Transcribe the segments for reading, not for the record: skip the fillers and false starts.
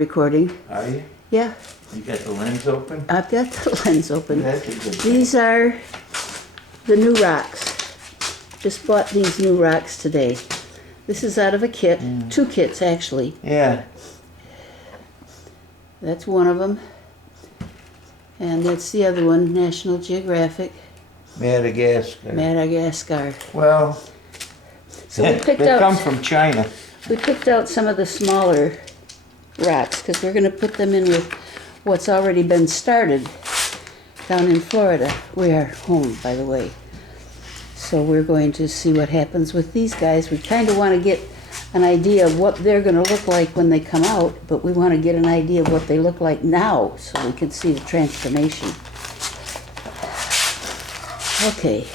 Recording. Are you? Yeah, You got the lens open? I've got the lens open. That's a good These are the new rocks. Just bought these new rocks today. This is out of a kit, 2 kits actually. Yeah. That's one of them. And that's the other one, National Geographic, Madagascar. Madagascar. Well, So we picked they out, come from China. we picked out some of the smaller rocks because we're going to put them in with what's already been started down in Florida. We are home, by the way. So we're going to see what happens with these guys. We kind of want to get an idea of what they're going to look like when they come out, but we want to get an idea of what they look like now so we can see the transformation. Okay.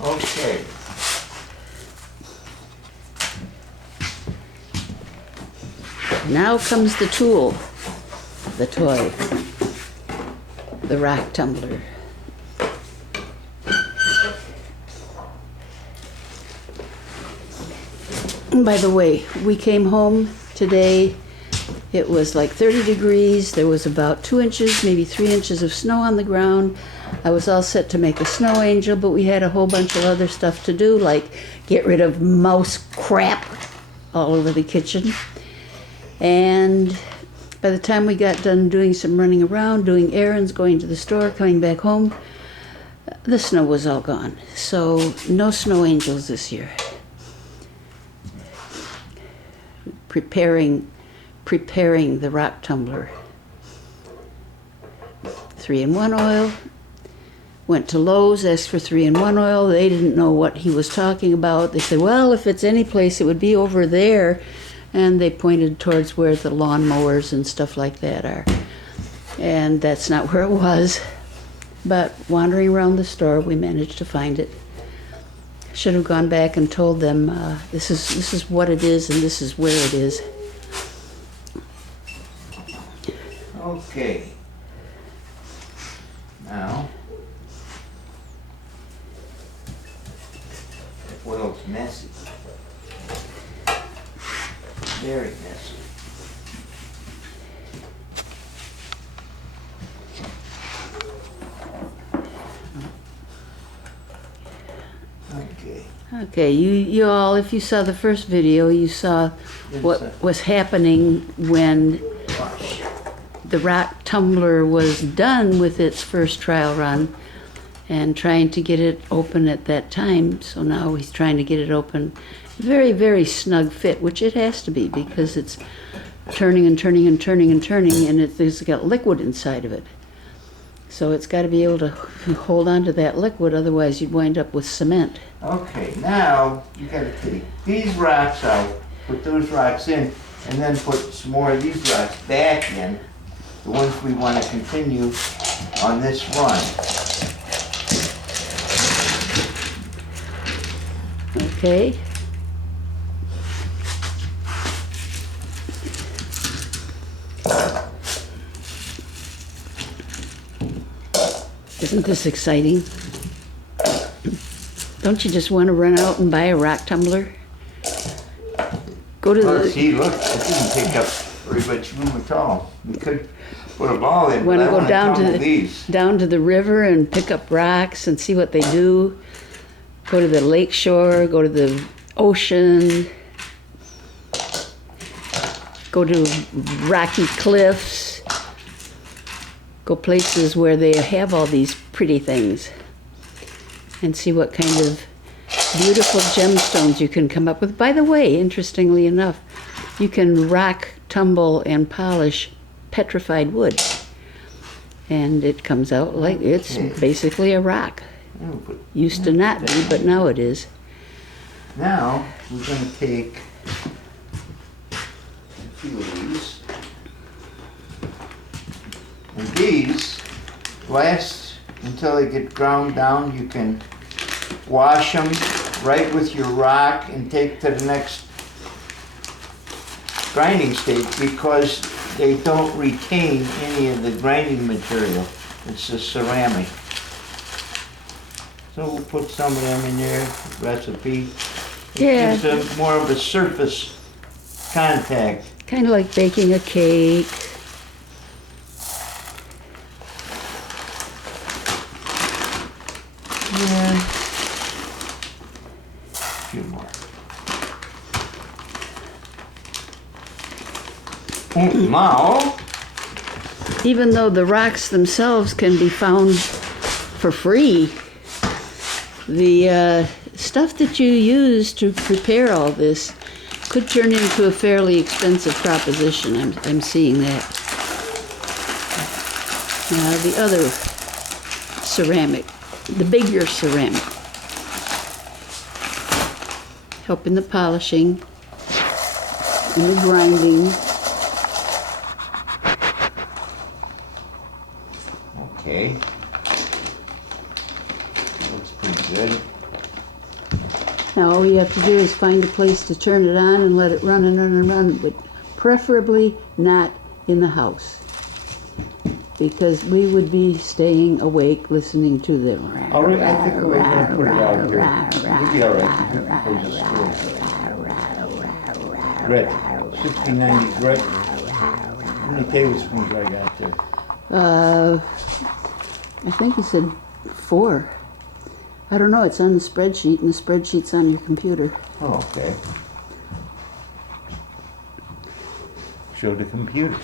Okay. Now comes the tool, the toy, the rock tumbler. And by the way, we came home today. It was like 30 degrees. There was about 2 inches, maybe 3 inches of snow on the ground. I was all set to make a snow angel, but we had a whole bunch of other stuff to do, like get rid of mouse crap all over the kitchen. And by the time we got done doing some running around, doing errands, going to the store, coming back home, the snow was all gone. So no snow angels this year. Preparing the rock tumbler. 3-in-1 oil. Went to Lowe's, asked for 3-in-1 oil. They didn't know what he was talking about. They said, well, if it's any place, it would be over there. And they pointed towards where the lawnmowers and stuff like that are. And that's not where it was. But wandering around the store, we managed to find it. Should have gone back and told them this is what it is and this is where it is. Okay. Now, the oil's messy. Very messy. Okay. Okay, you all, if you saw the first video, you saw what was happening when the rock tumbler was done with its first trial run and trying to get it open at that time. So now he's trying to get it open. Very, very snug fit, which it has to be because it's turning and turning and turning and turning, and it's got liquid inside of it. So it's got to be able to hold on to that liquid, otherwise you'd wind up with cement. Okay, now you gotta take these rocks out, put those rocks in, and then put some more of these rocks back in, the ones we want to continue on this run. Okay. Isn't this exciting? Don't you just want to run out and buy a rock tumbler? Go to Well, the... see, look, it didn't take up very much room at all. You could put a ball in, Want but to I go want to down tumble to these. down to the river and pick up rocks and see what they do. Go to the lake shore, go to the ocean, go to rocky cliffs, go places where they have all these pretty things and see what kind of beautiful gemstones you can come up with. By the way, interestingly enough, you can rock, tumble, and polish petrified wood. And it comes out like it's basically a rock. Used to not be, but now it is. Now, we're going to take a few of these. And these last until they get ground down. You can wash them right with your rock and take to the next grinding stage because they don't retain any of the grinding material. It's a ceramic. So we'll put some of them in there, recipe. It Yeah. gives them more of a surface contact. Kind of like baking a cake. Yeah. A few more. Now, Even though the rocks themselves can be found for free, the stuff that you use to prepare all this could turn into a fairly expensive proposition. I'm seeing that. Now the other ceramic, the bigger ceramic, helping the polishing and the grinding. okay. Looks pretty good. Now all you have to do is find a place to turn it on and let it run and run and run, but preferably not in the house, because we would be staying awake listening to them. All right, I think we're going to put it out here. You'll be all right. You can close the store. Red. 60-90 red. How many tablespoons I got there? I think you said 4. I don't know, it's on the spreadsheet, and the spreadsheet's on your computer. Oh, okay. Show the computer.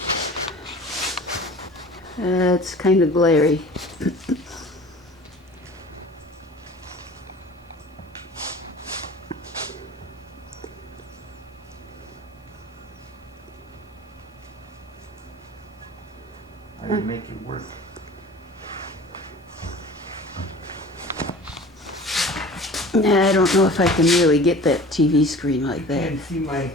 It's kind of glary. How do you make it work? I don't know if I can really get that TV screen like that. Can't see my...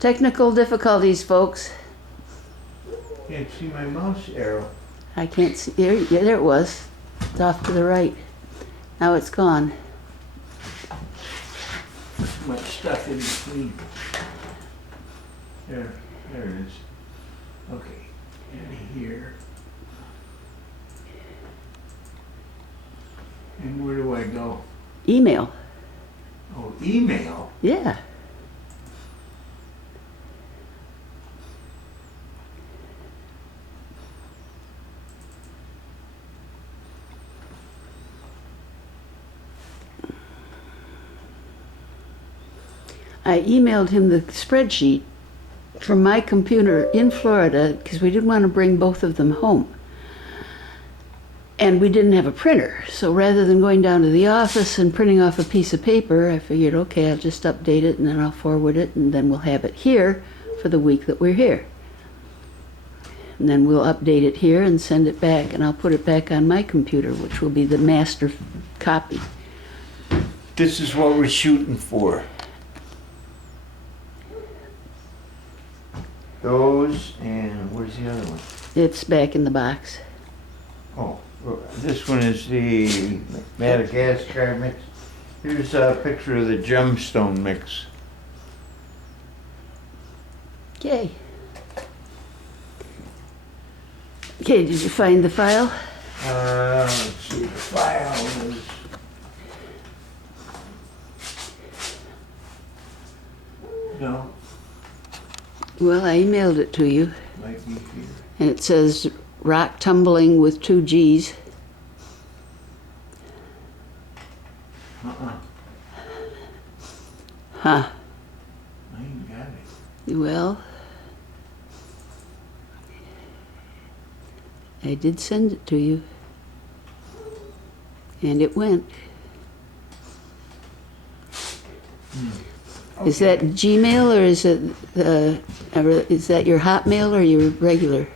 Technical difficulties, folks. Can't see my mouse arrow. I can't see. There, yeah, there it was. It's off to the right. Now it's gone. Too much stuff in between. There it is. Okay, and here. And where do I go? Email. Oh, email? Yeah. I emailed him the spreadsheet from my computer in Florida because we didn't want to bring both of them home. And we didn't have a printer, so rather than going down to the office and printing off a piece of paper, I figured, okay, I'll just update it and then I'll forward it and then we'll have it here for the week that we're here. And then we'll update it here and send it back, and I'll put it back on my computer, which will be the master copy. This is what we're shooting for. Those, and where's the other one? It's back in the box. Oh, this one is the Madagascar mix. Here's a picture of the gemstone mix. Okay. Okay, did you find the file? Let's see, the file is... No, Well, I emailed it to you, might be here. and it says rock tumbling with 2 G's. Huh. I ain't got it. Well, I did send it to you, and it went. Is that Gmail, or is that your Hotmail or your regular?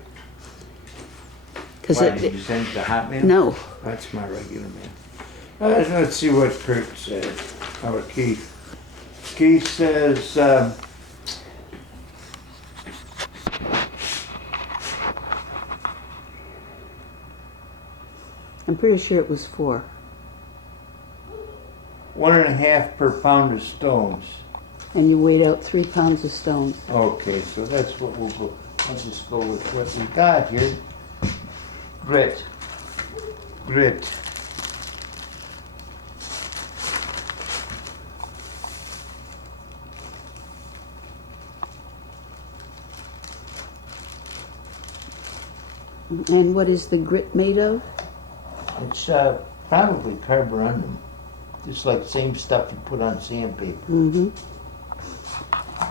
Why, did you send it to Hotmail? No. That's my regular mail. Let's see what Kurt said, or Keith. Keith says, I'm pretty sure it was 4. 1.5 per pound of stones. And you weighed out 3 pounds of stones. Okay, so that's what we'll go. I'll just go with what we got here. Grit. Grit. And what is the grit made of? It's probably carborundum. Just like the same stuff you put on sandpaper. Mm-hmm.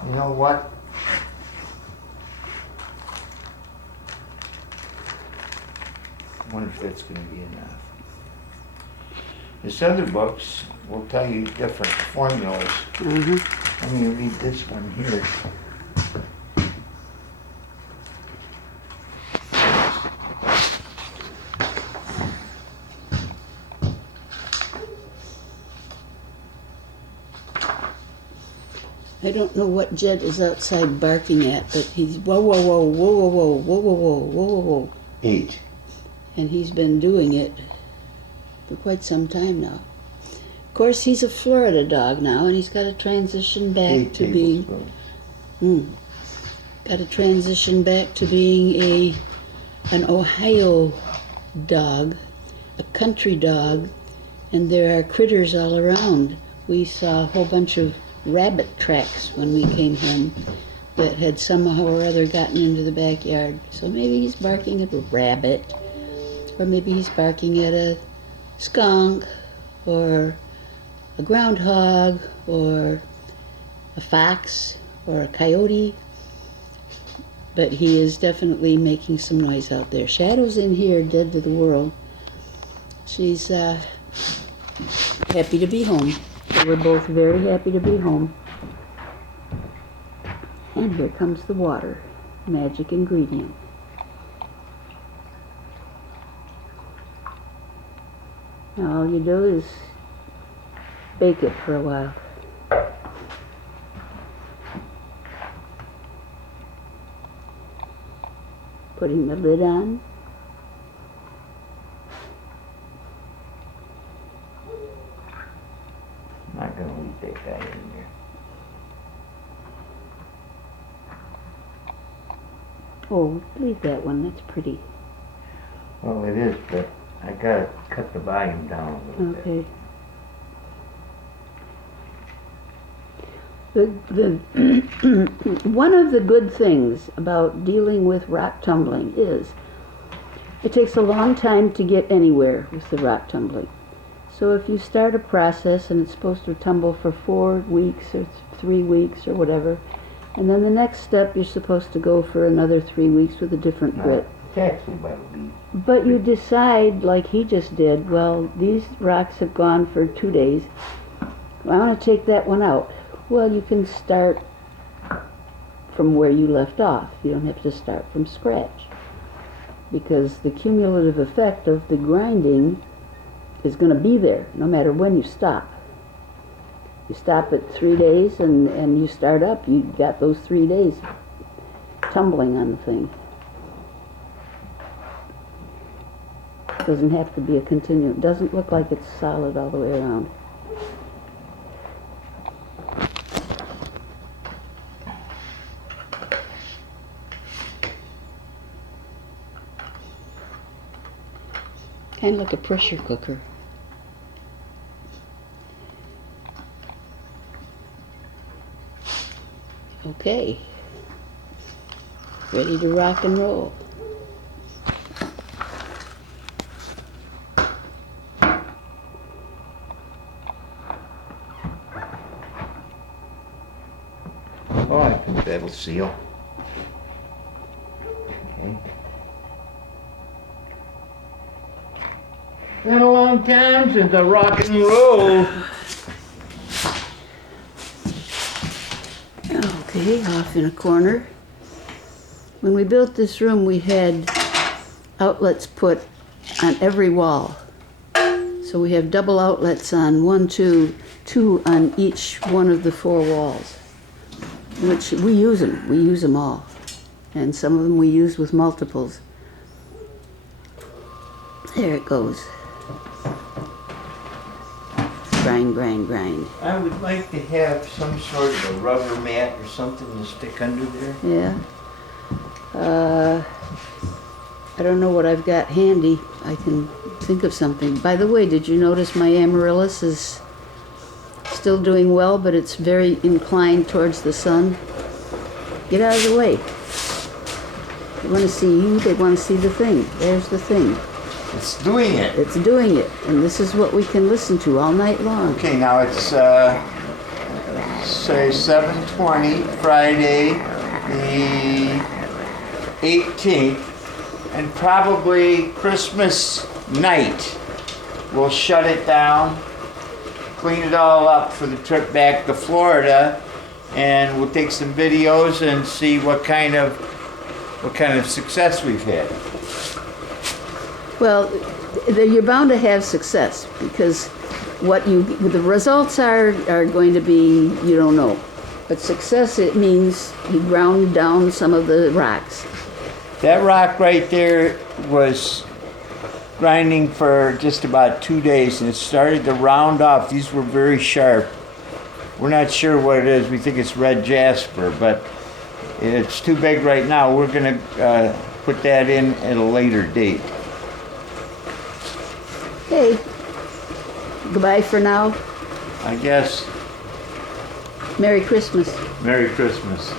You know what? I wonder if that's going to be enough. This other books will tell you different formulas. Mm-hmm. Let me read this one here. I don't know what Jed is outside barking at, but he's whoa, whoa, whoa, whoa, whoa, whoa, whoa, whoa, whoa, whoa, whoa, whoa. 8. And he's been doing it for quite some time now. Of course, he's a Florida dog now, and he's got to transition back 8 to being. Got to transition back to being an Ohio dog, a country dog, and there are critters all around. We saw a whole bunch of rabbit tracks when we came home that had somehow or other gotten into the backyard. So maybe he's barking at a rabbit, or maybe he's barking at a skunk, or a groundhog, or a fox, or a coyote. But he is definitely making some noise out there. Shadow's in here, dead to the world. She's happy to be home. So we're both very happy to be home. And here comes the water, magic ingredient. Now all you do is bake it for a while. Putting the lid on. Not going to leave that guy in there. Oh, leave that one, that's pretty. Well, it is, but I got to cut the volume down a little bit. Okay. The one of the good things about dealing with rock tumbling is it takes a long time to get anywhere with the rock tumbling. So if you start a process and it's supposed to tumble for 4 weeks or 3 weeks or whatever, and then the next step you're supposed to go for another 3 weeks with a different grit. It's actually by the lead. But you decide, like he just did, well, these rocks have gone for 2 days. I want to take that one out. Well, you can start from where you left off. You don't have to start from scratch. Because the cumulative effect of the grinding is going to be there no matter when you stop. You stop at 3 days and you start up, you got those 3 days tumbling on the thing. It doesn't have to be a continuum. It doesn't look like it's solid all the way around. Kind of like a pressure cooker. Okay. Ready to rock and roll. Oh, I think that'll seal. Okay. Been a long time since I rock and roll. Okay, off in a corner. When we built this room, we had outlets put on every wall. So we have double outlets on 1, 2 on each one of the 4 walls. Which we use them. We use them all. And some of them we use with multiples. There it goes. Grind, grind, grind. I would like to have some sort of a rubber mat or something to stick under there. Yeah. I don't know what I've got handy. I can think of something. By the way, did you notice my amaryllis is still doing well, but it's very inclined towards the sun? Get out of the way. They want to see you, they want to see the thing. There's the thing. It's doing it. It's doing it. And this is what we can listen to all night long. Okay, now it's, say 7:20, Friday, the 18th, and probably Christmas night. We'll shut it down, clean it all up for the trip back to Florida, and we'll take some videos and see what kind of success we've had. Well, you're bound to have success because the results are going to be, you don't know. But success, it means you ground down some of the rocks. That rock right there was grinding for just about 2 days, and it started to round off. These were very sharp. We're not sure what it is. We think it's red jasper, but it's too big right now. We're going to put that in at a later date. Okay, goodbye for now. I guess. Merry Christmas. Merry Christmas.